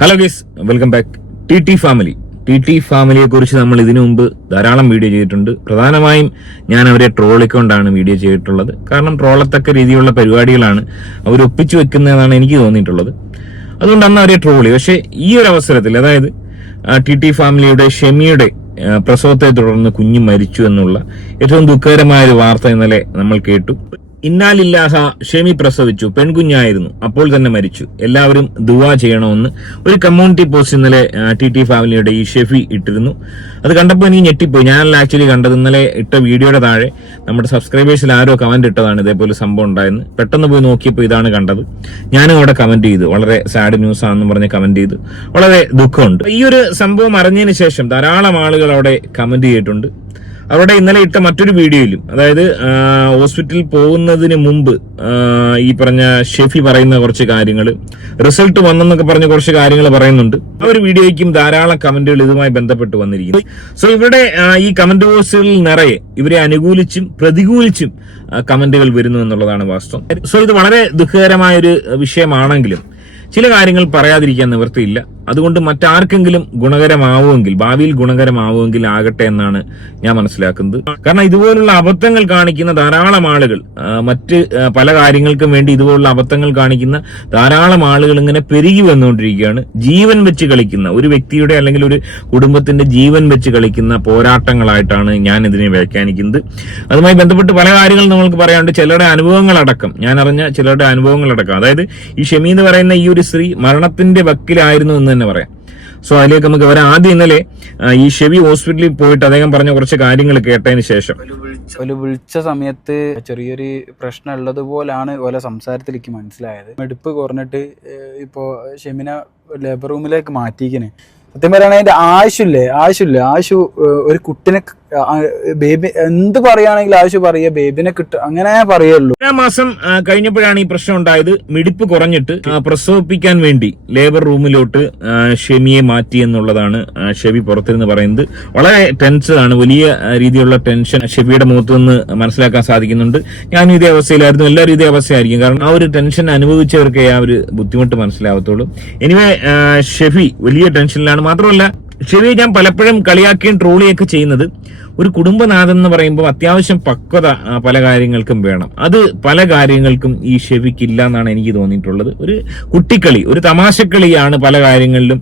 Hello guys, welcome back. T ഫാമിലിയെ കുറിച്ച് നമ്മൾ ഇതിനു മുമ്പ് ധാരാളം വീഡിയോ ചെയ്തിട്ടുണ്ട്. പ്രധാനമായും ഞാൻ അവരെ ട്രോളിക്കൊണ്ടാണ് വീഡിയോ ചെയ്തിട്ടുള്ളത്. കാരണം ട്രോളത്തക്ക രീതിയിലുള്ള പരിപാടികളാണ് അവർ ഒപ്പിച്ചു വെക്കുന്നതെന്നാണ് എനിക്ക് തോന്നിയിട്ടുള്ളത്. അതുകൊണ്ട് അന്ന് അവരെ ട്രോളി. പക്ഷെ ഈ ഒരു അവസരത്തിൽ, അതായത് ടി ഫാമിലിയുടെ ഷെമിയുടെ പ്രസവത്തെ തുടർന്ന് കുഞ്ഞ് മരിച്ചു എന്നുള്ള ഏറ്റവും ദുഃഖകരമായ ഒരു വാർത്ത ഇന്നലെ നമ്മൾ കേട്ടു. ഇന്നാലില്ലാഹ, ഷെമി പ്രസവിച്ചു, പെൺകുഞ്ഞായിരുന്നു, അപ്പോൾ തന്നെ മരിച്ചു, എല്ലാവരും ദുആ ചെയ്യണമെന്ന് ഒരു കമ്മ്യൂണിറ്റി പോസ്റ്റ് ഇന്നലെ ടി ഫാമിലിയുടെ ഈ ഷെഫി ഇട്ടിരുന്നു. അത് കണ്ടപ്പോൾ എനിക്ക് ഞെട്ടിപ്പോയി. ഞാനല്ല ആക്ച്വലി കണ്ടത്. ഇന്നലെ ഇട്ട വീഡിയോയുടെ താഴെ നമ്മുടെ സബ്സ്ക്രൈബേഴ്സിൽ ആരോ കമന്റ് ഇട്ടതാണ് ഇതേപോലെ സംഭവം ഉണ്ടായെന്ന്. പെട്ടെന്ന് പോയി നോക്കിയപ്പോൾ ഇതാണ് കണ്ടത്. ഞാനും അവിടെ കമന്റ് ചെയ്തു, വളരെ സാഡ് ന്യൂസ് ആണെന്ന് പറഞ്ഞ് കമന്റ് ചെയ്തു. വളരെ ദുഃഖമുണ്ട്. ഈ ഒരു സംഭവം അറിഞ്ഞതിന് ശേഷം ധാരാളം ആളുകൾ അവിടെ കമന്റ് ചെയ്തിട്ടുണ്ട്. അവിടെ ഇന്നലെ ഇട്ട മറ്റൊരു വീഡിയോയിലും, അതായത് ഹോസ്പിറ്റലിൽ പോകുന്നതിന് മുമ്പ് ഈ പറഞ്ഞ ഷെഫി പറയുന്ന കുറച്ച് കാര്യങ്ങൾ, റിസൾട്ട് വന്നെന്നൊക്കെ പറഞ്ഞ കുറച്ച് കാര്യങ്ങൾ പറയുന്നുണ്ട്. ആ ഒരു വീഡിയോയ്ക്കും ധാരാളം കമന്റുകൾ ഇതുമായി ബന്ധപ്പെട്ട് വന്നിരിക്കുന്നു. സോ ഇവിടെ ഈ കമന്റ് ബോക്സുകളിൽ നിറയെ ഇവരെ അനുകൂലിച്ചും പ്രതികൂലിച്ചും കമന്റുകൾ വരുന്നു എന്നുള്ളതാണ് വാസ്തവം. സോ ഇത് വളരെ ദുഃഖകരമായ ഒരു വിഷയമാണെങ്കിലും ചില കാര്യങ്ങൾ പറയാതിരിക്കാൻ നിവൃത്തിയില്ല. അതുകൊണ്ട് മറ്റാർക്കെങ്കിലും ഗുണകരമാവുമെങ്കിൽ, ഭാവിയിൽ ഗുണകരമാവുമെങ്കിൽ ആകട്ടെ എന്നാണ് ഞാൻ മനസ്സിലാക്കുന്നത്. കാരണം ഇതുപോലുള്ള അബദ്ധങ്ങൾ കാണിക്കുന്ന ധാരാളം ആളുകൾ, മറ്റ് പല കാര്യങ്ങൾക്കും വേണ്ടി ഇതുപോലുള്ള അബദ്ധങ്ങൾ കാണിക്കുന്ന ധാരാളം ആളുകൾ ഇങ്ങനെ പെരുകി വന്നുകൊണ്ടിരിക്കുകയാണ്. ജീവൻ വെച്ച് കളിക്കുന്ന ഒരു വ്യക്തിയുടെ അല്ലെങ്കിൽ ഒരു കുടുംബത്തിന്റെ ജീവൻ വെച്ച് കളിക്കുന്ന പോരാട്ടങ്ങളായിട്ടാണ് ഞാൻ ഇതിനെ വ്യാഖ്യാനിക്കുന്നത്. അതുമായി ബന്ധപ്പെട്ട് പല കാര്യങ്ങളും നമ്മൾക്ക് പറയാനുണ്ട്. ചിലരുടെ അനുഭവങ്ങളടക്കം, ഞാൻ അറിഞ്ഞ ചിലരുടെ അനുഭവങ്ങളടക്കം, അതായത് ഈ ഷെമി എന്ന് പറയുന്ന ഈ ഒരു സ്ത്രീ മരണത്തിന്റെ വക്കിലായിരുന്നു എന്ന് തന്നെ പറയാം. സോ അതിലേക്ക് നമുക്ക് വരാം. ആദ്യം ഇന്നലെ ഈ ഷെവി ഹോസ്പിറ്റലിൽ പോയിട്ട് അദ്ദേഹം പറഞ്ഞ കുറച്ച് കാര്യങ്ങൾ കേട്ടതിന് ശേഷം, വിളിച്ച സമയത്ത് ചെറിയൊരു പ്രശ്നം ഉള്ളതുപോലാണ് ഓലെ സംസാരത്തിലേക്ക് മനസ്സിലായത്. മെടുപ്പ് കുറഞ്ഞിട്ട് ഇപ്പോ ഷെമിനെ ലേബർ റൂമിലേക്ക് മാറ്റിയിരിക്കണേ. സത്യം പറയുകയാണെങ്കിൽ അതിന്റെ ആവശ്യമില്ല. ഒരു കുട്ടിനെ, ബേബി എന്ത് പറയുകയാണെങ്കിൽ ആവശ്യം പറയുക, ബേബിനെ കിട്ടും, അങ്ങനെ പറയുള്ളൂ. 1 മാസം കഴിഞ്ഞപ്പോഴാണ് ഈ പ്രശ്നം ഉണ്ടായത്. മിടിപ്പ് കുറഞ്ഞിട്ട് പ്രസവിപ്പിക്കാൻ വേണ്ടി ലേബർ റൂമിലോട്ട് ഷെമിയെ മാറ്റി എന്നുള്ളതാണ് ഷെവി പുറത്തിരുന്ന് പറയുന്നത്. വളരെ ടെൻഷനാണ്, വലിയ രീതിയിലുള്ള ടെൻഷൻ ഷെവിയുടെ മുഖത്ത് നിന്ന് മനസ്സിലാക്കാൻ സാധിക്കുന്നുണ്ട്. ഞാനും ഇതേ അവസ്ഥയിലായിരുന്നു, എല്ലാവരും ഇതേ അവസ്ഥയായിരിക്കും. കാരണം ആ ഒരു ടെൻഷൻ അനുഭവിച്ചവർക്കേ ആ ഒരു ബുദ്ധിമുട്ട് മനസ്സിലാവത്തുള്ളൂ. എനിവേ ഷെഫി വലിയ ടെൻഷനിലാണ്. മാത്രമല്ല, ഷെവിയെ ഞാൻ പലപ്പോഴും കളിയാക്കുകയും ട്രോളിയൊക്കെ ചെയ്യുന്നത്, ഒരു കുടുംബനാഥൻ എന്ന് പറയുമ്പോൾ അത്യാവശ്യം പക്വത പല കാര്യങ്ങൾക്കും വേണം. അത് പല കാര്യങ്ങൾക്കും ഈ ഷെവിക്കില്ല എന്നാണ് എനിക്ക് തോന്നിയിട്ടുള്ളത്. ഒരു കുട്ടിക്കളി, ഒരു തമാശക്കളിയാണ് പല കാര്യങ്ങളിലും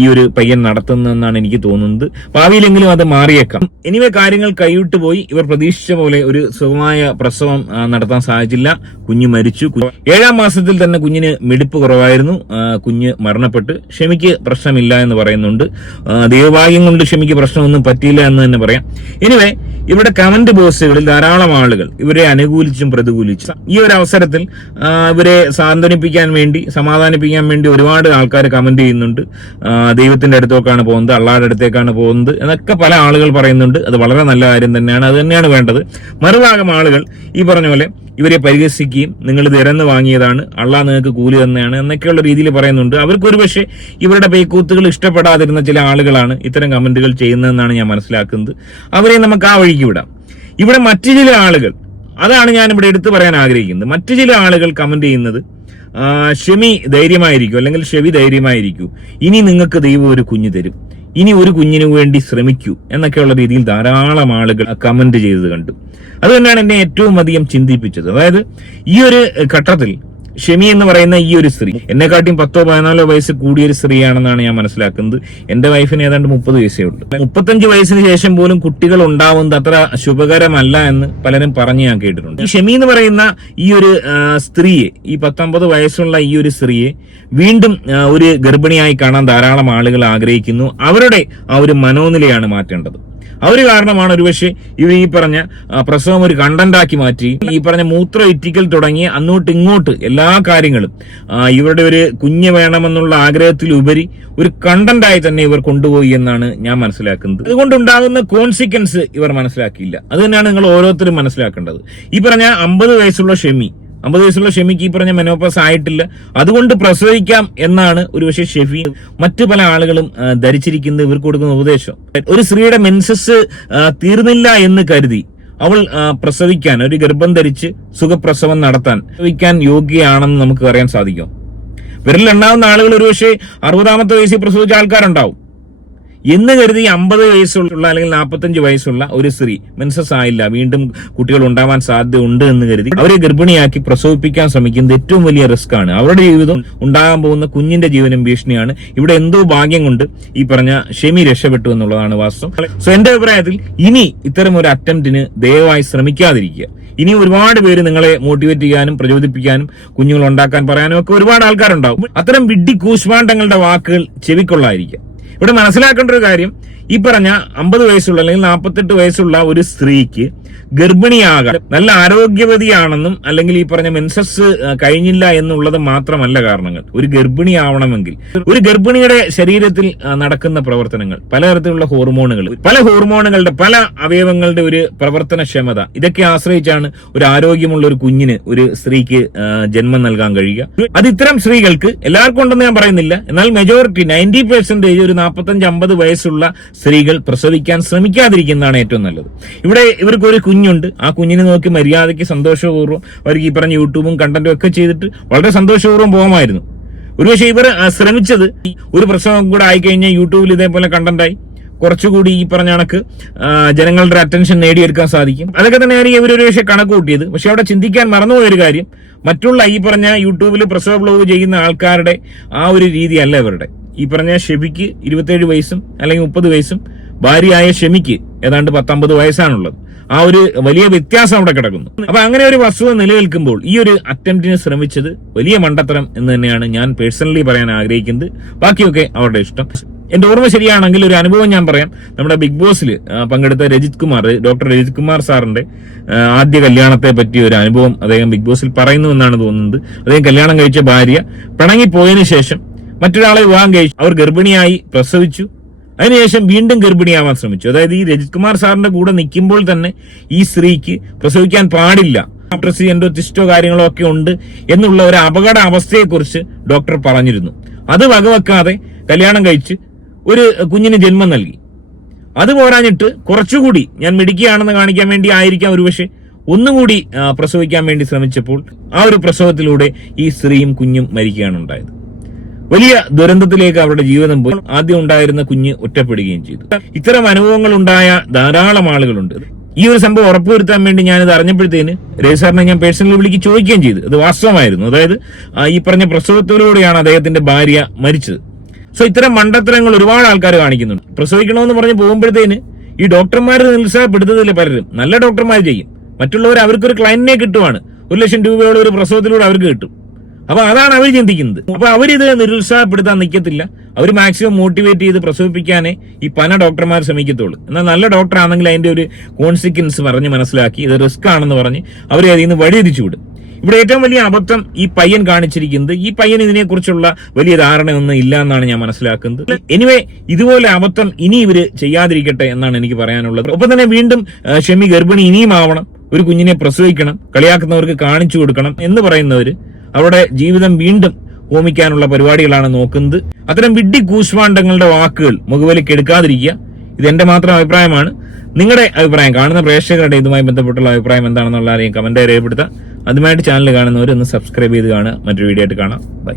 ഈ ഒരു പയ്യൻ നടത്തുന്നതെന്നാണ് എനിക്ക് തോന്നുന്നത്. ഭാവിയിലെങ്കിലും അത് മാറിയേക്കാം. എനിവേ കാര്യങ്ങൾ കൈവിട്ടു പോയി. ഇവർ പ്രതീക്ഷിച്ച പോലെ ഒരു സുഖമായ പ്രസവം നടത്താൻ സാധിച്ചില്ല. കുഞ്ഞ് മരിച്ചു. 7-ാം മാസത്തിൽ തന്നെ കുഞ്ഞിന് മിടിപ്പ് കുറവായിരുന്നു. കുഞ്ഞ് മരണപ്പെട്ട്. ഷെമിക്ക് പ്രശ്നമില്ല എന്ന് പറയുന്നുണ്ട്. ദൈവഭാഗ്യം കൊണ്ട് ഷെമിക്ക് പ്രശ്നമൊന്നും പറ്റിയില്ല എന്ന് തന്നെ പറയാം. എനിവേ ഇവിടെ കമന്റ് ബോക്സുകളിൽ ധാരാളം ആളുകൾ ഇവരെ അനുകൂലിച്ചും പ്രതികൂലിച്ചും. ഈ ഒരു അവസരത്തിൽ ഇവരെ സാന്ത്വനിപ്പിക്കാൻ വേണ്ടി, സമാധാനിപ്പിക്കാൻ വേണ്ടി ഒരുപാട് ആൾക്കാർ കമന്റ് ചെയ്യുന്നുണ്ട്. ദൈവത്തിന്റെ അടുത്തേക്കാണ് പോകുന്നത്, അള്ളാഹുടെ അടുത്തേക്കാണ് പോകുന്നത് എന്നൊക്കെ പല ആളുകൾ പറയുന്നുണ്ട്. അത് വളരെ നല്ല കാര്യം തന്നെയാണ്, അത് തന്നെയാണ് വേണ്ടത്. മറുഭാഗം ആളുകൾ ഈ പറഞ്ഞ പോലെ ഇവരെ പരിഹസിക്കുകയും, നിങ്ങൾ ഇത് ഇരന്ന് വാങ്ങിയതാണ്, അള്ളാഹ് നിങ്ങൾക്ക് കൂലി തന്നെയാണ് എന്നൊക്കെയുള്ള രീതിയിൽ പറയുന്നുണ്ട്. അവർക്കൊരു പക്ഷേ ഇവരുടെ പേക്കൂത്തുകൾ ഇഷ്ടപ്പെടാതിരുന്ന ചില ആളുകളാണ് ഇത്തരം കമന്റുകൾ ചെയ്യുന്നതെന്നാണ് ഞാൻ മനസ്സിലാക്കുന്നത്. അവരെ നമുക്ക് ആ വഴിക്ക് വിടാം. ഇവിടെ മറ്റു ചില ആളുകൾ, അതാണ് ഞാൻ ഇവിടെ എടുത്തു പറയാൻ ആഗ്രഹിക്കുന്നത്. മറ്റു ചില ആളുകൾ കമന്റ് ചെയ്യുന്നത്, ഷെമി ധൈര്യമായിരിക്കും, അല്ലെങ്കിൽ ഷെവി ധൈര്യമായിരിക്കൂ, ഇനി നിങ്ങൾക്ക് ദൈവം ഒരു കുഞ്ഞ് തരും, ഇനി ഒരു കുഞ്ഞിനു വേണ്ടി ശ്രമിക്കൂ എന്നൊക്കെയുള്ള രീതിയിൽ ധാരാളം ആളുകൾ കമന്റ് ചെയ്തത് കണ്ടു. അത് തന്നെയാണ് എന്നെ ഏറ്റവും അധികം ചിന്തിപ്പിച്ചത്. അതായത് ഈ ഒരു ഘട്ടത്തിൽ ഷെമി എന്ന് പറയുന്ന ഈ ഒരു സ്ത്രീ എന്നെക്കാട്ടിയും 10-14 വയസ്സ് കൂടിയൊരു സ്ത്രീയാണെന്നാണ് ഞാൻ മനസ്സിലാക്കുന്നത്. എന്റെ വൈഫിന് ഏതാണ്ട് 30 വയസ്സേ ഉള്ളൂ. 35 വയസ്സിന് ശേഷം പോലും കുട്ടികൾ ഉണ്ടാവുന്നത് അത്ര ശുഭകരമല്ല എന്ന് പലരും പറഞ്ഞ് ഞാൻ കേട്ടിട്ടുണ്ട്. ഈ ഷെമി എന്ന് പറയുന്ന ഈ ഒരു സ്ത്രീയെ, ഈ 19 വയസ്സുള്ള ഈ ഒരു സ്ത്രീയെ വീണ്ടും ഒരു ഗർഭിണിയായി കാണാൻ ധാരാളം ആളുകൾ ആഗ്രഹിക്കുന്നു. അവരുടെ ആ ഒരു മനോനിലയാണ് മാറ്റേണ്ടത്. ആ ഒരു കാരണമാണ് ഒരുപക്ഷെ ഇവർ ഈ പറഞ്ഞ പ്രസവം ഒരു കണ്ടന്റാക്കി മാറ്റി, ഈ പറഞ്ഞ മൂത്ര ഇറ്റിക്കൽ തുടങ്ങി അങ്ങോട്ട് ഇങ്ങോട്ട് എല്ലാ കാര്യങ്ങളും ഇവരുടെ ഒരു കുഞ്ഞ് വേണമെന്നുള്ള ആഗ്രഹത്തിലുപരി ഒരു കണ്ടന്റായി തന്നെ ഇവർ കൊണ്ടുപോയി എന്നാണ് ഞാൻ മനസ്സിലാക്കുന്നത്. അതുകൊണ്ടുണ്ടാകുന്ന കോൺസിക്വൻസ് ഇവർ മനസ്സിലാക്കിയില്ല. അത് തന്നെയാണ് നിങ്ങൾ ഓരോരുത്തരും മനസ്സിലാക്കേണ്ടത്. ഈ പറഞ്ഞ 50 വയസ്സുള്ള ഷെമിക്ക് ഈ പറഞ്ഞ മെനോപോസ് ആയിട്ടില്ല, അതുകൊണ്ട് പ്രസവിക്കാം എന്നാണ് ഒരുപക്ഷെ ഷെഫി മറ്റു പല ആളുകളും ധരിച്ചിരിക്കുന്നത്. ഇവർക്ക് കൊടുക്കുന്ന ഉപദേശം, ഒരു സ്ത്രീയുടെ മെൻസസ് തീർന്നില്ല എന്ന് കരുതി അവൾ പ്രസവിക്കാൻ, ഒരു ഗർഭം ധരിച്ച് സുഖപ്രസവം നടത്താൻ യോഗ്യയാണെന്ന് നമുക്ക് അറിയാൻ സാധിക്കും. വിരലിലെണ്ണാവുന്ന ആളുകൾ ഒരുപക്ഷെ 60ാമത്തെ വയസ്സിൽ പ്രസവിച്ച ആൾക്കാരുണ്ടാവും എന്ന് കരുതി 50 വയസ്സുള്ള അല്ലെങ്കിൽ 45 വയസ്സുള്ള ഒരു സ്ത്രീ മെൻസസ് ആയില്ല, വീണ്ടും കുട്ടികൾ ഉണ്ടാവാൻ സാധ്യത ഉണ്ട് എന്ന് കരുതി അവരെ ഗർഭിണിയാക്കി പ്രസവിപ്പിക്കാൻ ശ്രമിക്കുന്നത് ഏറ്റവും വലിയ റിസ്ക് ആണ്. അവരുടെ ജീവിതം, ഉണ്ടാകാൻ പോകുന്ന കുഞ്ഞിന്റെ ജീവനും ഭീഷണിയാണ്. ഇവിടെ എന്തോ ഭാഗ്യം കൊണ്ട് ഈ പറഞ്ഞ ഷെമി രക്ഷപ്പെട്ടു എന്നുള്ളതാണ് വാസ്തവം. സോ എന്റെ അഭിപ്രായത്തിൽ ഇനി ഇത്തരം ഒരു അറ്റംപ്റ്റിന് ദയവായി ശ്രമിക്കാതിരിക്കുക. ഇനി ഒരുപാട് പേര് നിങ്ങളെ മോട്ടിവേറ്റ് ചെയ്യാനും പ്രചോദിപ്പിക്കാനും കുഞ്ഞുങ്ങൾ ഉണ്ടാക്കാൻ പറയാനും ഒക്കെ ഒരുപാട് ആൾക്കാരുണ്ടാവും. അത്തരം വിഡ്ഢി കൂശ്മാണ്ഡങ്ങളുടെ വാക്കുകൾ ചെവിക്കൊള്ളായിരിക്കുക. ഇവിടെ മനസ്സിലാക്കേണ്ട ഒരു കാര്യം, ഈ പറഞ്ഞ 50 വയസ്സുള്ള അല്ലെങ്കിൽ 48 വയസ്സുള്ള ഒരു സ്ത്രീക്ക് ഗർഭിണിയാകാൻ നല്ല ആരോഗ്യവതിയാണെന്നും അല്ലെങ്കിൽ ഈ പറഞ്ഞ മെൻസസ് കഴിഞ്ഞില്ല എന്നുള്ളത് മാത്രമല്ല കാരണങ്ങൾ. ഒരു ഗർഭിണിയാവണമെങ്കിൽ ഒരു ഗർഭിണിയുടെ ശരീരത്തിൽ നടക്കുന്ന പ്രവർത്തനങ്ങൾ, പലതരത്തിലുള്ള ഹോർമോണുകൾ, പല ഹോർമോണുകളുടെ പല അവയവങ്ങളുടെ ഒരു പ്രവർത്തനക്ഷമത, ഇതൊക്കെ ആശ്രയിച്ചാണ് ഒരു ആരോഗ്യമുള്ള ഒരു കുഞ്ഞിന്, ഒരു സ്ത്രീക്ക് ജന്മം നൽകാൻ കഴിയുക. അത് ഇത്തരം സ്ത്രീകൾക്ക് എല്ലാവർക്കും ഉണ്ടെന്ന് ഞാൻ പറയുന്നില്ല, എന്നാൽ മെജോറിറ്റി 90% ഒരു 45-50 വയസ്സുള്ള സ്ത്രീകൾ പ്രസവിക്കാൻ ശ്രമിക്കാതിരിക്കുന്നതാണ് ഏറ്റവും നല്ലത്. ഇവിടെ ഇവർക്ക് ഒരു കുഞ്ഞുണ്ട്, ആ കുഞ്ഞിനെ നോക്കി മര്യാദയ്ക്ക് സന്തോഷപൂർവ്വം അവർക്ക് ഈ പറഞ്ഞ യൂട്യൂബും കണ്ടന്റും ഒക്കെ ചെയ്തിട്ട് വളരെ സന്തോഷപൂർവ്വം പോകുമായിരുന്നു. ഒരുപക്ഷെ ഇവർ ശ്രമിച്ചത് ഒരു പ്രസവം കൂടെ ആയിക്കഴിഞ്ഞാൽ യൂട്യൂബിൽ ഇതേപോലെ കണ്ടന്റായി കുറച്ചുകൂടി ഈ പറഞ്ഞ കണക്ക് ജനങ്ങളുടെ അറ്റൻഷൻ നേടിയെടുക്കാൻ സാധിക്കും. അതൊക്കെ തന്നെയായിരിക്കും ഇവരൊരു പക്ഷേ കണക്ക് കൂട്ടിയത്. പക്ഷെ അവിടെ ചിന്തിക്കാൻ മറന്നുപോയൊരു കാര്യം, മറ്റുള്ള ഈ പറഞ്ഞ യൂട്യൂബിൽ പ്രസവ ബ്ലോഗ് ചെയ്യുന്ന ആൾക്കാരുടെ ആ ഒരു രീതിയല്ല ഇവരുടെ. ഈ പറഞ്ഞ ഷെമിക്ക് 27 വയസ്സും അല്ലെങ്കിൽ 30 വയസ്സും ഭാര്യയായ ഷെമിക്ക് ഏതാണ്ട് 50 വയസ്സാണുള്ളത്. ആ ഒരു വലിയ വ്യത്യാസം അവിടെ കിടക്കുന്നു. അപ്പൊ അങ്ങനെ ഒരു വസ്തുത നിലനിൽക്കുമ്പോൾ ഈ ഒരു അറ്റംപ്റ്റിന് ശ്രമിച്ചത് വലിയ മണ്ടത്തരം എന്ന് തന്നെയാണ് ഞാൻ പേഴ്സണലി പറയാൻ ആഗ്രഹിക്കുന്നത്. ബാക്കിയൊക്കെ അവരുടെ ഇഷ്ടം. എന്റെ ഓർമ്മ ശരിയാണെങ്കിൽ ഒരു അനുഭവം ഞാൻ പറയാം. നമ്മുടെ ബിഗ് ബോസിൽ പങ്കെടുത്ത ഡോക്ടർ രജിത് കുമാർ സാറിന്റെ ആദ്യ കല്യാണത്തെ പറ്റിയ ഒരു അനുഭവം അദ്ദേഹം ബിഗ് ബോസിൽ പറയുന്നു എന്നാണ് തോന്നുന്നത്. അദ്ദേഹം കല്യാണം കഴിച്ച ഭാര്യ പിണങ്ങിപ്പോയതിനു ശേഷം മറ്റൊരാളെ വിവാഹം കഴിച്ചു, അവർ ഗർഭിണിയായി പ്രസവിച്ചു, അതിനുശേഷം വീണ്ടും ഗർഭിണിയാവാൻ ശ്രമിച്ചു. അതായത് ഈ രജിത് കുമാർ സാറിന്റെ കൂടെ നിൽക്കുമ്പോൾ തന്നെ ഈ സ്ത്രീക്ക് പ്രസവിക്കാൻ പാടില്ല, എൻഡോസിസ്റ്റോ കാര്യങ്ങളോ ഒക്കെ ഉണ്ട് എന്നുള്ള ഒരു അപകട അവസ്ഥയെക്കുറിച്ച് ഡോക്ടർ പറഞ്ഞിരുന്നു. അത് വകവെക്കാതെ കല്യാണം കഴിച്ച് ഒരു കുഞ്ഞിന് ജന്മം നൽകി. അത് പോരാഞ്ഞിട്ട് കുറച്ചുകൂടി ഞാൻ മിടുക്കിയാണെന്ന് കാണിക്കാൻ വേണ്ടി ആയിരിക്കാം ഒരുപക്ഷെ ഒന്നുകൂടി പ്രസവിക്കാൻ വേണ്ടി ശ്രമിച്ചപ്പോൾ ആ ഒരു പ്രസവത്തിലൂടെ ഈ സ്ത്രീയും കുഞ്ഞും മരിക്കുകയാണ് ഉണ്ടായത്. വലിയ ദുരന്തത്തിലേക്ക് അവരുടെ ജീവിതം പോയി. ആദ്യം ഉണ്ടായിരുന്ന കുഞ്ഞ് ഒറ്റപ്പെടുകയും ചെയ്തു. ഇത്തരം അനുഭവങ്ങൾ ഉണ്ടായ ധാരാളം ആളുകളുണ്ട്. ഈ ഒരു സംഭവം ഉറപ്പുവരുത്താൻ വേണ്ടി ഞാനിത് അറിഞ്ഞപ്പോഴത്തേന് രവി സാറിനെ ഞാൻ പേഴ്സണലി വിളിച്ച് ചോദിക്കുകയും ചെയ്തു. അത് വാസ്തവമായിരുന്നു. അതായത് ഈ പറഞ്ഞ പ്രസവത്തിലൂടെയാണ് അദ്ദേഹത്തിന്റെ ഭാര്യ മരിച്ചത്. സോ ഇത്തരം മണ്ടത്തരങ്ങൾ ഒരുപാട് ആൾക്കാർ കാണിക്കുന്നുണ്ട്. പ്രസവിക്കണമെന്ന് പറഞ്ഞ് പോകുമ്പോഴത്തേന് ഈ ഡോക്ടർമാർ നിരുത്സാഹപ്പെടുത്തതില്ല പലരും. നല്ല ഡോക്ടർമാർ ചെയ്യും, മറ്റുള്ളവർ അവർക്കൊരു ക്ലയന്റിനെ കിട്ടുവാണ്, 1 ലക്ഷം രൂപയുള്ള ഒരു പ്രസവത്തിലൂടെ അവർക്ക് കിട്ടും. അപ്പൊ അതാണ് അവർ ചിന്തിക്കുന്നത്. അപ്പൊ അവരിത് നിരുത്സാഹപ്പെടുത്താൻ നിൽക്കത്തില്ല. അവർ മാക്സിമം മോട്ടിവേറ്റ് ചെയ്ത് പ്രസവിപ്പിക്കാനേ ഈ പല ഡോക്ടർമാർ ശ്രമിക്കത്തുള്ളൂ. എന്നാൽ നല്ല ഡോക്ടർ ആണെങ്കിൽ അതിന്റെ ഒരു കോൺസിക്വൻസ് പറഞ്ഞ് മനസ്സിലാക്കി ഇത് റിസ്ക് ആണെന്ന് പറഞ്ഞ് അവരെ അതിൽ നിന്ന് വഴിതിരിച്ചു വിടും. ഇവിടെ ഏറ്റവും വലിയ അബദ്ധം ഈ പയ്യൻ കാണിച്ചിരിക്കുന്നത്, ഈ പയ്യൻ ഇതിനെക്കുറിച്ചുള്ള വലിയ ധാരണയൊന്നും ഇല്ല എന്നാണ് ഞാൻ മനസ്സിലാക്കുന്നത്. എനിവേ ഇതുപോലെ അബദ്ധം ഇനി ഇവര് ചെയ്യാതിരിക്കട്ടെ എന്നാണ് എനിക്ക് പറയാനുള്ളത്. ഒപ്പം തന്നെ വീണ്ടും ഷെമി ഗർഭിണി ഇനിയും ആവണം, ഒരു കുഞ്ഞിനെ പ്രസവിക്കണം, കളിയാക്കുന്നവർക്ക് കാണിച്ചു കൊടുക്കണം എന്ന് പറയുന്നവര് അവരുടെ ജീവിതം വീണ്ടും ഹോമിക്കാനുള്ള പരിപാടികളാണ് നോക്കുന്നത്. അത്തരം വിഡ്ഢി കൂശ്വാണ്ഡങ്ങളുടെ വാക്കുകൾ മുഖവിലേക്ക് എടുക്കാതിരിക്കുക. ഇത് എന്റെ മാത്രം അഭിപ്രായമാണ്. നിങ്ങളുടെ അഭിപ്രായം, കാണുന്ന പ്രേക്ഷകരുടെ ഇതുമായി ബന്ധപ്പെട്ടുള്ള അഭിപ്രായം എന്താണെന്നുള്ള ആരെയും കമന്റായി രേഖപ്പെടുത്താം. അതുമായിട്ട് ചാനൽ കാണുന്നവർ ഒന്ന് സബ്സ്ക്രൈബ് ചെയ്ത് കാണുക. മറ്റൊരു വീഡിയോ ആയിട്ട് കാണാം. ബൈ.